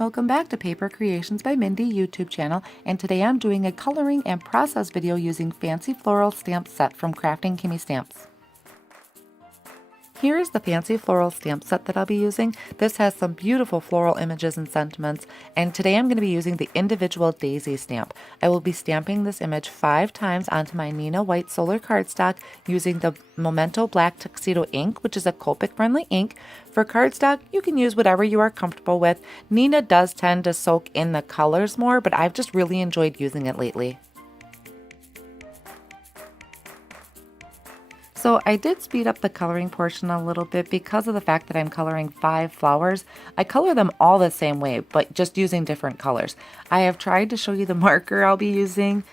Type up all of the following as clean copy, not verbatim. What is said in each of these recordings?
Welcome back to Paper Creations by Mindy YouTube channel, and today I'm doing a coloring and process video using Fancy Floral stamp set from Kraftin Kimmie Stamps. Here is the Fancy Floral stamp set that I'll be using. This has some beautiful floral images and sentiments, and today I'm going to be using the individual daisy stamp. I will be stamping this image 5 times onto my Neenah white solar cardstock using the Memento black Tuxedo ink, which is a Copic friendly ink. For cardstock, you can use whatever you are comfortable with. Neenah does tend to soak in the colors more, but I've just really enjoyed using it lately. So I did speed up the coloring portion a little bit because of the fact that I'm coloring 5 flowers. I color them all the same way, but just using different colors. I have tried to show you the marker I'll be using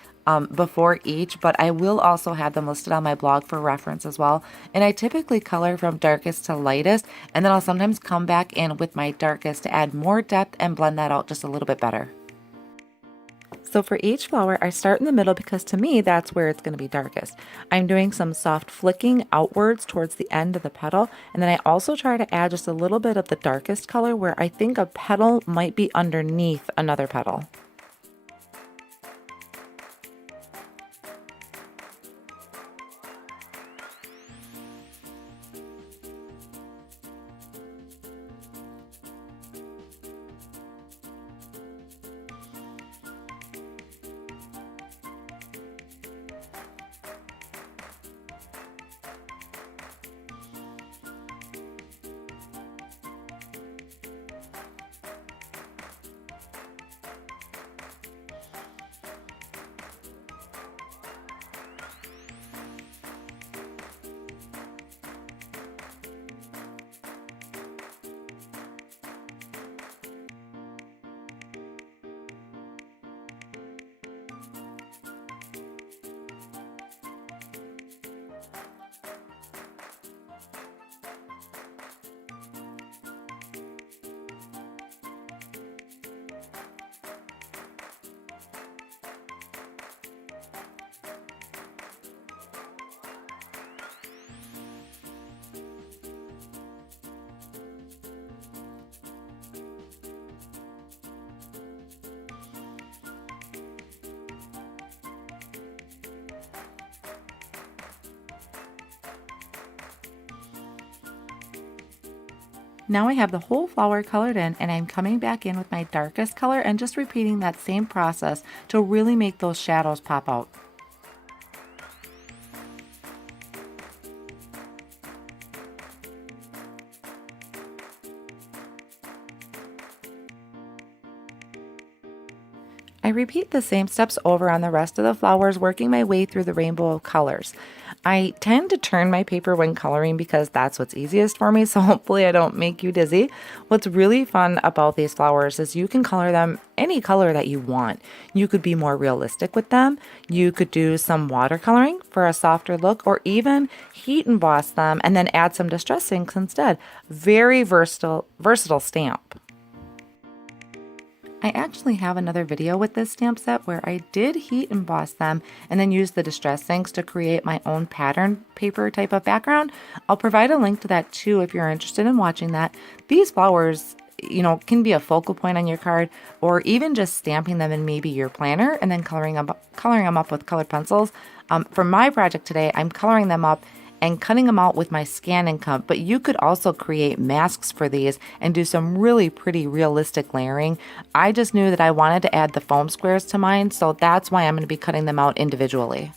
before each, but I will also have them listed on my blog for reference as well. And I typically color from darkest to lightest, and then I'll sometimes come back in with my darkest to add more depth and blend that out just a little bit better. So for each flower, I start in the middle because to me, that's where it's going to be darkest. I'm doing some soft flicking outwards towards the end of the petal. And then I also try to add just a little bit of the darkest color where I think a petal might be underneath another petal. Now I have the whole flower colored in, and I'm coming back in with my darkest color and just repeating that same process to really make those shadows pop out. I repeat the same steps over on the rest of the flowers, working my way through the rainbow of colors. I tend to turn my paper when coloring because that's what's easiest for me, so hopefully I don't make you dizzy. What's really fun about these flowers is you can color them any color that you want. You could be more realistic with them. You could do some watercoloring for a softer look, or even heat emboss them and then add some distress inks instead. Very versatile stamp. I actually have another video with this stamp set where I did heat emboss them and then use the distress inks to create my own pattern paper type of background. I'll provide a link to that too if you're interested in watching that. These flowers, can be a focal point on your card, or even just stamping them in maybe your planner and then coloring them up with colored pencils. For my project today, I'm coloring them up and cutting them out with my Scan and Cut, but you could also create masks for these and do some really pretty realistic layering. I just knew that I wanted to add the foam squares to mine, so that's why I'm going to be cutting them out individually.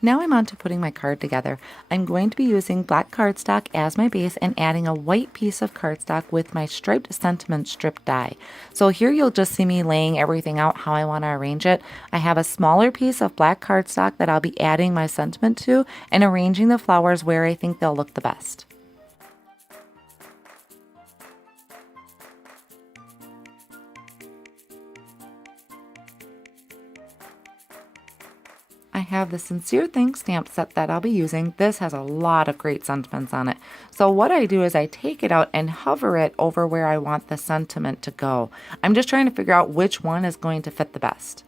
Now I'm on to putting my card together. I'm going to be using black cardstock as my base and adding a white piece of cardstock with my striped sentiment strip die. So here you'll just see me laying everything out how I want to arrange it. I have a smaller piece of black cardstock that I'll be adding my sentiment to and arranging the flowers where I think they'll look the best. I have the Sincere Thanks stamp set that I'll be using. This has a lot of great sentiments on it. So what I do is I take it out and hover it over where I want the sentiment to go. I'm just trying to figure out which one is going to fit the best.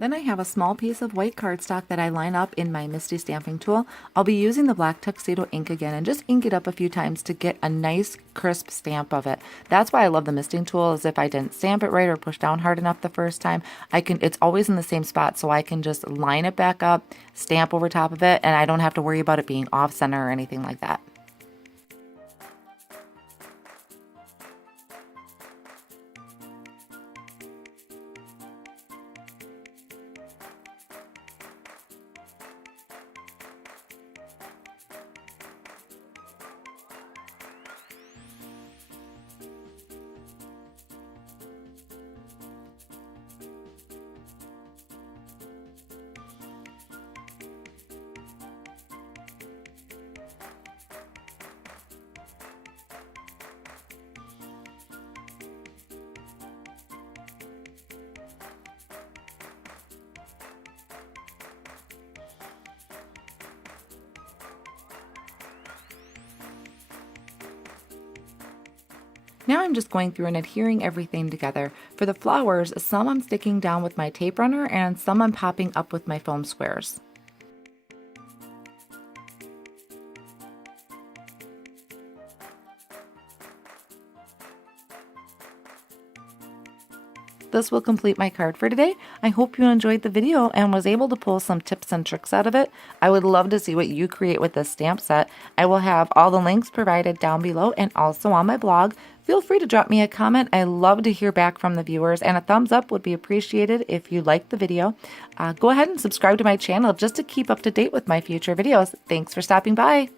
Then I have a small piece of white cardstock that I line up in my Misty stamping tool. I'll be using the black Tuxedo ink again and just ink it up a few times to get a nice crisp stamp of it. That's why I love the misting tool, is if I didn't stamp it right or push down hard enough the first time, it's always in the same spot, so I can just line it back up, stamp over top of it, and I don't have to worry about it being off center or anything like that. Now I'm just going through and adhering everything together. For the flowers, some I'm sticking down with my tape runner and some I'm popping up with my foam squares. This will complete my card for today. I hope you enjoyed the video and was able to pull some tips and tricks out of it. I would love to see what you create with this stamp set. I will have all the links provided down below and also on my blog. Feel free to drop me a comment. I love to hear back from the viewers, and a thumbs up would be appreciated if you liked the video. Go ahead and subscribe to my channel just to keep up to date with my future videos. Thanks for stopping by.